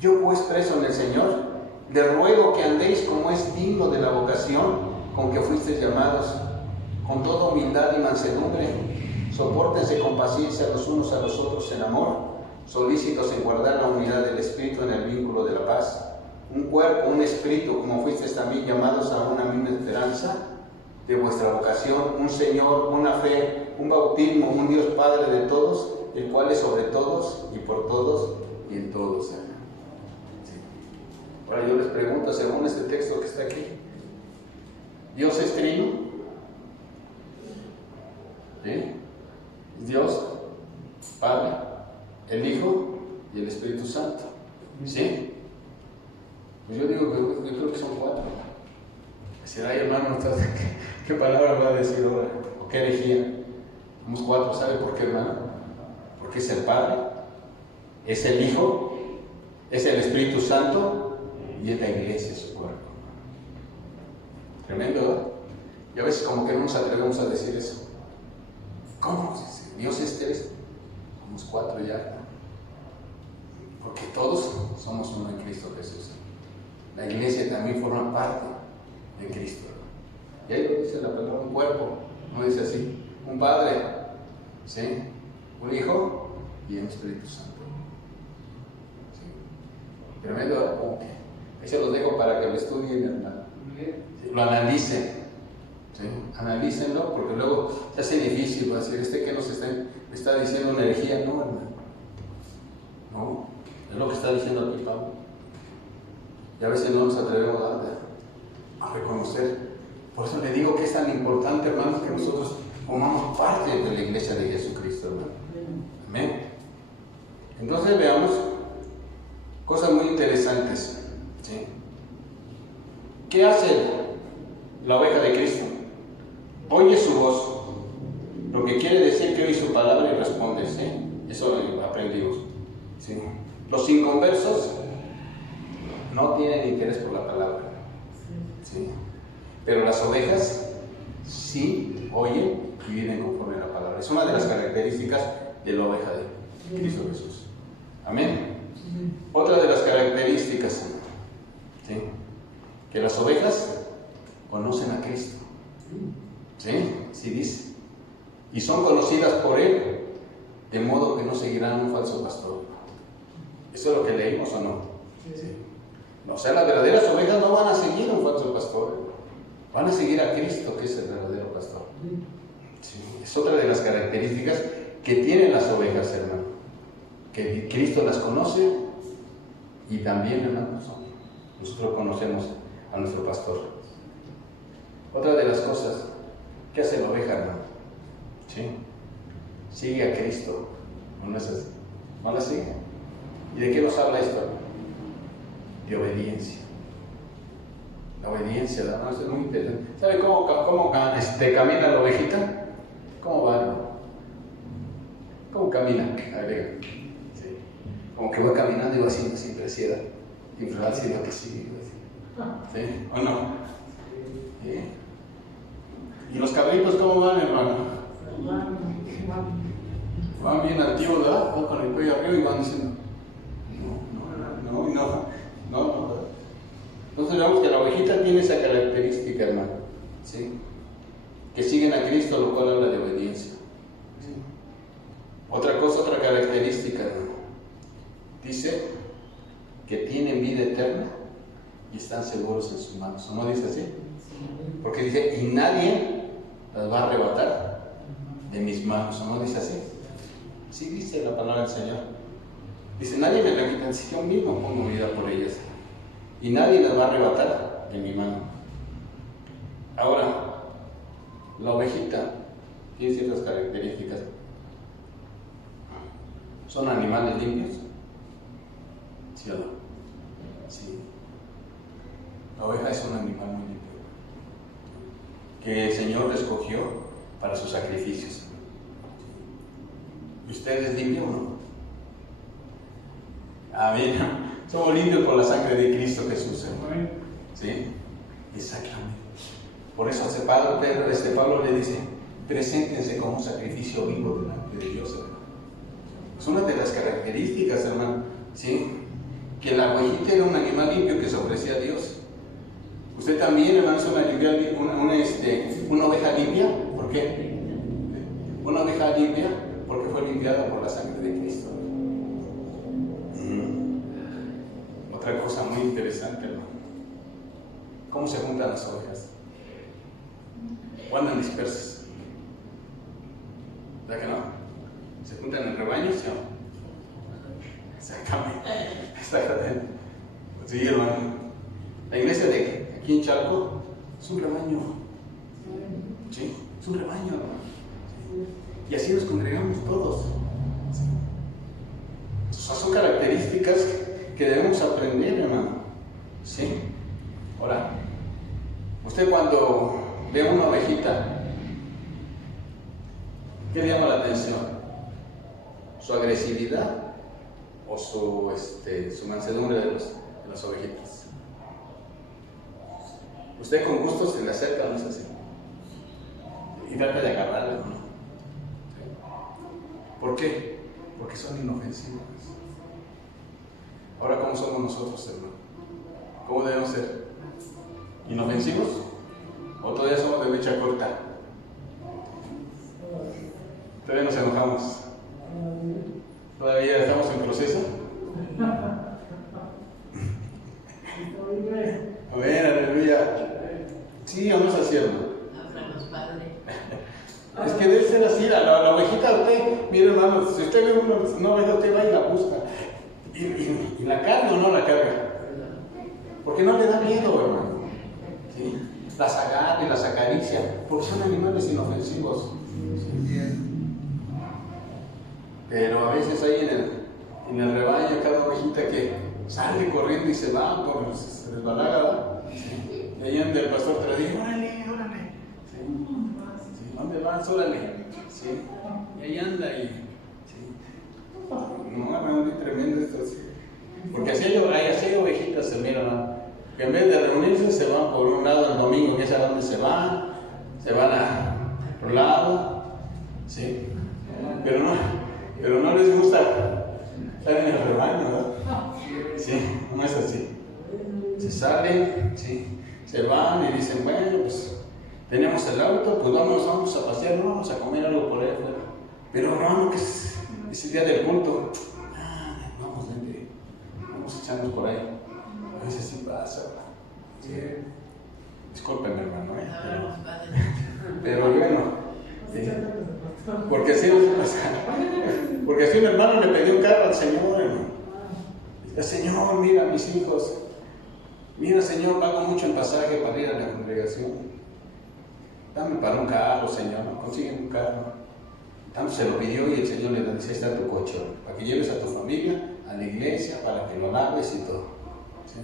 Yo pues preso en el Señor, le ruego que andéis como es digno de la vocación con que fuisteis llamados, con toda humildad y mansedumbre, sopórtense con paciencia los unos a los otros en amor, solícitos en guardar la unidad del Espíritu en el vínculo de la paz, un cuerpo, un espíritu, como fuisteis también llamados a una misma esperanza de vuestra vocación, un Señor, una fe, un bautismo, un Dios Padre de todos, el cual es sobre todos y por todos y en todos. Sí. Ahora yo les pregunto, según este texto que está aquí, ¿Dios es trino? ¿Sí? Dios, Padre, el Hijo y el Espíritu Santo. ¿Sí? Pues yo digo que yo creo que son 4. Decir, ay hermano, ¿qué palabra va a decir ahora? ¿O qué herejía? Somos 4, ¿sabe por qué, hermano? Porque es el Padre, es el Hijo, es el Espíritu Santo y es la iglesia, su cuerpo. Tremendo, ¿verdad? Y a veces como que no nos atrevemos a decir eso. ¿Cómo? Dios es 3, somos 4 ya. Porque todos somos uno en Cristo Jesús. La iglesia también forma parte de Cristo. Y ahí lo dice la palabra, un cuerpo, no dice así, un Padre, ¿sí? Un Hijo y un Espíritu Santo. ¿Sí? Tremendo, ¿verdad? Ahí se los dejo para que lo estudien, hermano. ¿Sí? Lo analicen. ¿Sí? Analícenlo, porque luego se hace difícil, va a decir, que nos está diciendo una herejía. No, hermano. No, es lo que está diciendo aquí Pablo. Y a veces no nos atrevemos a reconocer. Por eso le digo que es tan importante, hermanos, que nosotros formamos parte de la iglesia de Jesucristo, hermano. Amén. Entonces veamos cosas muy interesantes. ¿Sí? ¿Qué hace la oveja de Cristo? Oye su voz, lo que quiere decir que oye su palabra y responde. ¿Sí? Eso lo aprendimos. ¿Sí? Los inconversos no tienen interés por la palabra. ¿Sí? Pero las ovejas sí oyen y viven conforme a la palabra. Es una de las características de la oveja de Cristo Jesús. Amén. Otra de las características, ¿sí? Que las ovejas conocen a Cristo. ¿Sí? Sí dice. Y son conocidas por Él, de modo que no seguirán un falso pastor. ¿Eso es lo que leímos o no? Sí. O sea, las verdaderas ovejas no van a seguir a un falso pastor, van a seguir a Cristo, que es el verdadero pastor. Sí. Es otra de las características que tienen las ovejas, hermano, que Cristo las conoce y también, hermano, nosotros conocemos a nuestro pastor. Otra de las cosas que hace la oveja, hermano, ¿sí? Sigue a Cristo, ¿no es así? ¿No la sigue? ¿Y de qué nos habla esto? De obediencia. La obediencia, ¿no? Eso es muy interesante. ¿Sabe cómo camina la ovejita? ¿Cómo va? ¿Cómo camina? Sí. Como que va caminando y va haciendo siempre ciega. Y flácida que sigue. ¿Sí? ¿O no? ¿Sí? ¿Y los cabritos cómo van, hermano? Van bien altivos, ¿verdad? Van con el cuello arriba y van diciendo no. Entonces vemos que la ovejita tiene esa característica, hermano, ¿sí? Que siguen a Cristo, lo cual habla de obediencia. ¿Sí? Otra característica, hermano, dice que tienen vida eterna y están seguros en sus manos. ¿No dice así? Porque dice, y nadie las va a arrebatar de mis manos. ¿No dice así? Sí dice la palabra del Señor. Dice, nadie me la quita, si yo mismo pongo vida por ellas. Y nadie las va a arrebatar de mi mano. Ahora, la ovejita tiene ciertas características. ¿Son animales limpios? ¿Sí o no? Sí. La oveja es un animal muy limpio, que el Señor le escogió para sus sacrificios. ¿Y usted es limpio o no? Amén. Somos limpios por la sangre de Cristo Jesús. ¿Sí? Exactamente. Por eso Pablo le dice, preséntense como un sacrificio vivo delante de Dios, hermano. Es una de las características, hermano, ¿sí? Que la ovejita era un animal limpio que se ofrecía a Dios. Usted también, hermano, es una oveja limpia. ¿Por qué? Una oveja limpia porque fue limpiada por la sangre de Cristo. Otra cosa muy interesante, hermano. ¿Cómo se juntan las ovejas? ¿O andan dispersas? ¿Verdad que no? ¿Se juntan en rebaños, sí o no? Exactamente. Sí, hermano. La iglesia de aquí en Chalco es un rebaño. Sí, es un rebaño, hermano. Y así nos congregamos todos. O sea, son características que debemos aprender, hermano. ¿Sí? Ahora, usted cuando ve una ovejita, ¿qué le llama la atención? ¿Su agresividad o su mansedumbre de las ovejitas? Usted con gusto se le acerca, no es así. Y trata de agarrarla, ¿no? ¿Sí? ¿Por qué? Porque son inofensivos. Ahora, ¿cómo somos nosotros, hermano? ¿Cómo debemos ser? ¿Inofensivos? ¿O todavía somos de mecha corta? ¿Todavía nos enojamos? ¿Todavía estamos en proceso? A ver, aleluya. Sí, o no es así, hermano. Es que debe ser así, la ovejita, usted, mire, hermano, si usted ve una oveja, usted va y la busca. ¿Y la carga o no la carga? Porque no le da miedo, hermano. ¿Sí? Las agarra y las acaricia, porque son animales inofensivos. ¿Sí? Pero a veces hay en el rebaño cada ovejita que sale corriendo y se va, se desbalaga, ¿verdad? ¿Sí? Y ahí anda el pastor te lo dice, órale. ¿Sí? ¿Sí? ¿Dónde vas? Órale. ¿Sí? Y ahí anda y... ¿Sí? No, hermano, es tremendo esto. ¿Sí? Porque así hay ovejitas, se miran, ¿no? Que en vez de reunirse se van por un lado el domingo, que es a donde se van a otro lado, ¿sí? Pero no les gusta estar en el rebaño, ¿no? Sí, no es así. Se salen, ¿sí? Se van y dicen, bueno, pues tenemos el auto, pues vamos a pasear, ¿no? Vamos a comer algo por ahí afuera. Pero hermano, que es el día del culto. Vamos a echarnos por ahí. A veces sí pasa. Sí. Discúlpeme, hermano. Pero bueno. ¿Sí? Porque así nos pasa. Porque así un hermano le pidió un carro al Señor, hermano. Dice, Señor, mira a mis hijos. Mira, Señor, pago mucho el pasaje para ir a la congregación. Dame para un carro, Señor. Consigue un carro. Tanto se lo pidió y el Señor le dice, ahí está tu coche, para que lleves a tu familia a la iglesia, para que lo laves y todo. ¿Sí?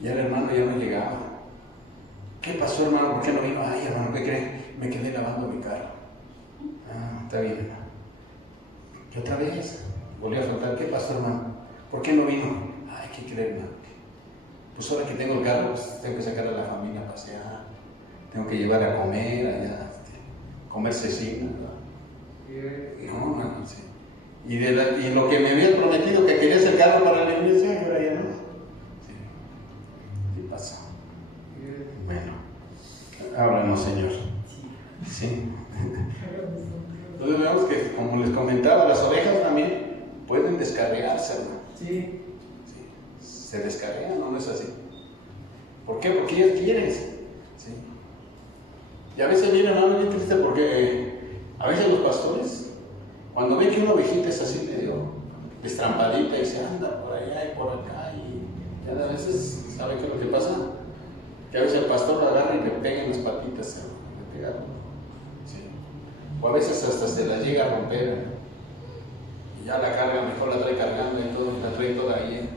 Y el hermano ya no llegaba. ¿Qué pasó, hermano? ¿Por qué no vino? Ay, hermano, ¿qué cree? Me quedé lavando mi carro. Ah, está bien, hermano. Y otra vez volvió a faltar. ¿Qué pasó, hermano? ¿Por qué no vino? Ay, ¿qué cree, hermano? Pues ahora que tengo el carro, pues tengo que sacar a la familia a pasear. Tengo que llevar a comer allá, comer cecina, ¿verdad? No, hermano, sí. Y lo que me había prometido que quería el carro para la iglesia, ahora ya no. Sí. ¿Qué pasa? Bueno, háblanos, Señor. Sí. Entonces vemos que, como les comentaba, las ovejas también pueden descarriarse, hermano. Sí. Se descarrían, ¿no es así? ¿Por qué? Porque ellas quieren. ¿Sí? Y a veces viene, hermano, bien triste porque a veces los pastores, cuando ven que una ovejita es así medio destrampadita y se anda por allá y por acá, y a veces, ¿sabe qué es lo que pasa? Que a veces el pastor la agarra y le pega en las patitas, le pega, ¿sí? O a veces hasta se la llega a romper, y ya la carga, mejor la trae cargando y todo, la trae toda ahí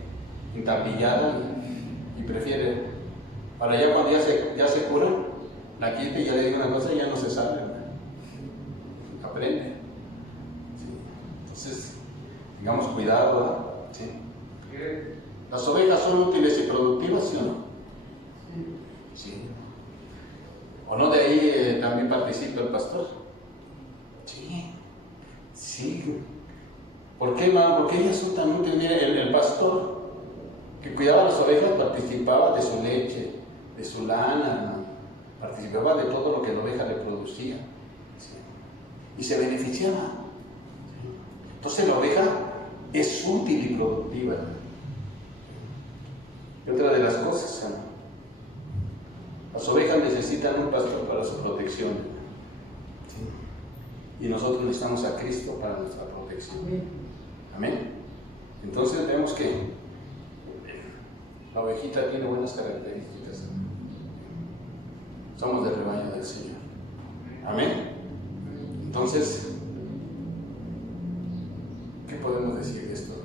entablillada y prefiere, para allá cuando ya se cura, la quita y ya le digo una cosa y ya no se sale, aprende. ¿Sí? Entonces, tengamos cuidado, ¿verdad? ¿Sí? ¿Las ovejas son útiles y productivas, sí o no? Sí. ¿O no de ahí también participa el pastor? Sí. Sí. ¿Por qué, hermano? Porque ellas son tan útiles. Mire, el pastor que cuidaba las ovejas participaba de su leche, de su lana, hermano. Participaba de todo lo que la oveja le producía. ¿Sí? Y se beneficiaba. ¿Sí? Entonces la oveja es útil y productiva. Y otra de las cosas, las ovejas necesitan un pastor para su protección. ¿Sí? Y nosotros necesitamos a Cristo para nuestra protección. Amén. Entonces vemos que la ovejita tiene buenas características. Somos del rebaño del Señor. Amén. Entonces, ¿qué podemos decir de esto?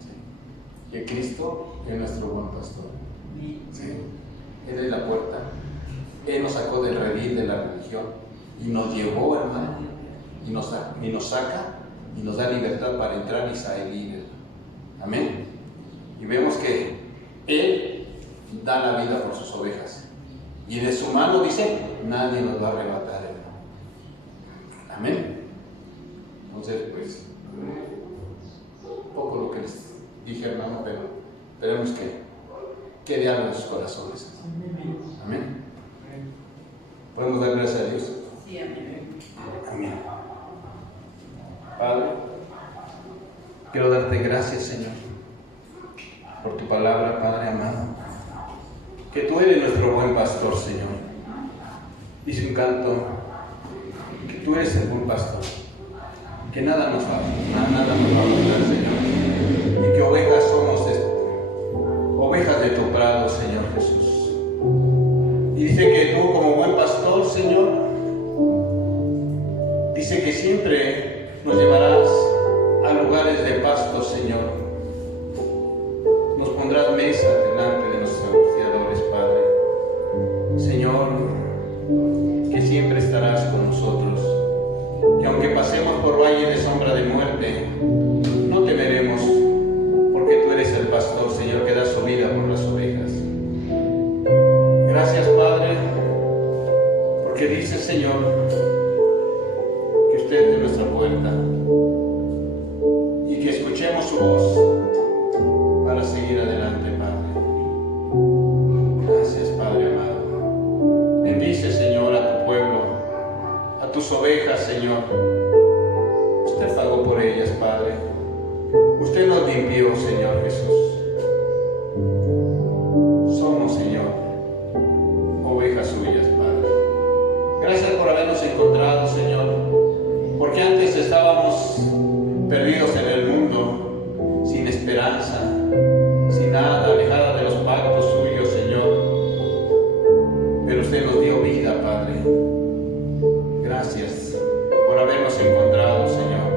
¿Sí? Que Cristo es nuestro buen pastor. ¿Sí? Él es la puerta. Él nos sacó del redil de la religión y nos llevó, hermano, y nos saca y nos da libertad para entrar y salir. Amén. Y vemos que Él da la vida por sus ovejas. Y de su mano, dice, nadie nos va a arrebatar, hermano. Amén. Entonces, pues, un poco lo que les dije, hermano, pero esperemos que quede algo en sus corazones. Amén. ¿Podemos dar gracias a Dios? Sí, amén. Amén. Padre, quiero darte gracias, Señor, por tu palabra, Padre amado, que tú eres nuestro buen pastor, Señor. Dice un canto que tú eres el buen pastor, que nada nos va a faltar, Señor, y que ovejas somos ovejas de tu prado, Señor Jesús. Y dice que tú, como buen pastor, Señor, dice que siempre nos llevarás a lugares de pasto, Señor. Nos pondrás mesa delante de nuestros angustiadores, Padre. Señor, que siempre estarás con nosotros. Que aunque pasemos por valle de sombra de muerte, no temeremos, porque tú eres el pastor, Señor, que da su vida por las ovejas. Gracias, Padre, porque dice, Señor, que usted es de nuestra puerta y que escuchemos su voz para seguir adelante, Padre. Gracias, Padre amado. Bendice, Señor, a tu pueblo, a tus ovejas, Señor. Usted pagó por ellas, Padre. Usted nos limpió, Señor Jesús. Somos, Señor, ovejas suyas, Padre. Gracias por habernos encontrado, Señor, porque antes estábamos perdidos en el mundo, sin esperanza, sin nada, alejada de los pactos suyos, Señor. Pero usted nos dio vida, Padre. Gracias por habernos encontrado, Señor.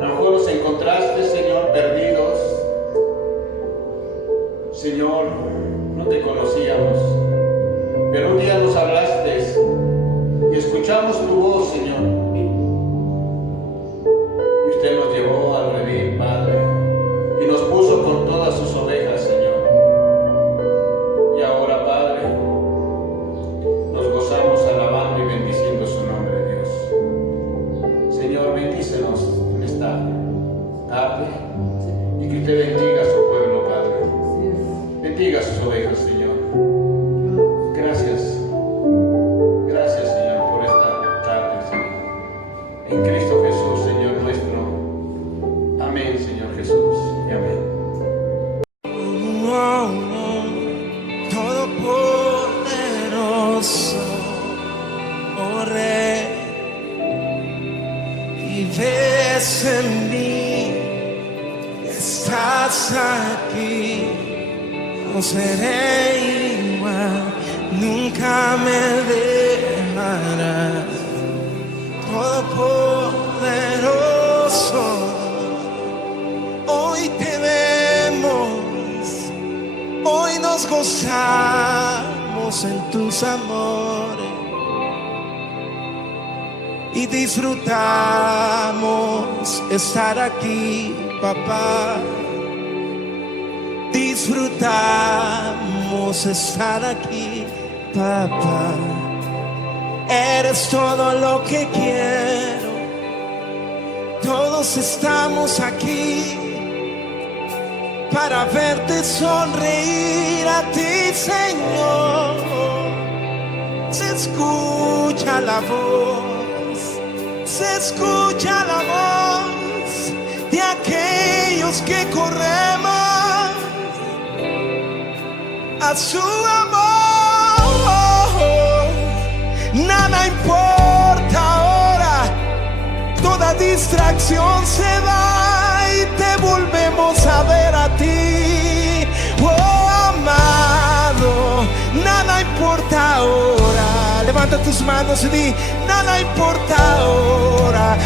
A lo mejor nos encontraste, Señor, perdidos. Señor, no te conocíamos, pero un día nos hablaste y escuchamos tu voz, Señor. Y usted nos llevó al redil, Padre, y nos puso con todas sus ovejas, Señor. Y ahora, Padre, nos gozamos alabando y bendiciendo su nombre, Dios. Señor, bendícenos en esta tarde y que usted bendiga a su pueblo, Padre. Bendiga a sus ovejas, Señor. Gracias. Gracias, Señor, por esta tarde, Señor. En Cristo Jesús, Señor nuestro. Amén, Señor Jesús. Y amén. Todopoderoso, oh Rey, y ves en mí, estás aquí, no seré igual, nunca me dejarás. Todopoderoso, hoy te vemos, hoy nos gozamos en tus amores y disfrutamos estar aquí, papá. Disfrutamos estar aquí, papá. Eres todo lo que quiero. Todos estamos aquí para verte sonreír a ti, Señor. Se escucha la voz, se escucha la voz de aquellos que corremos a su amor. Nada importa ahora, toda distracción se va y te volvemos a ver a ti. Oh, amado, nada importa ahora. Levanta tus manos y di, nada importa ahora.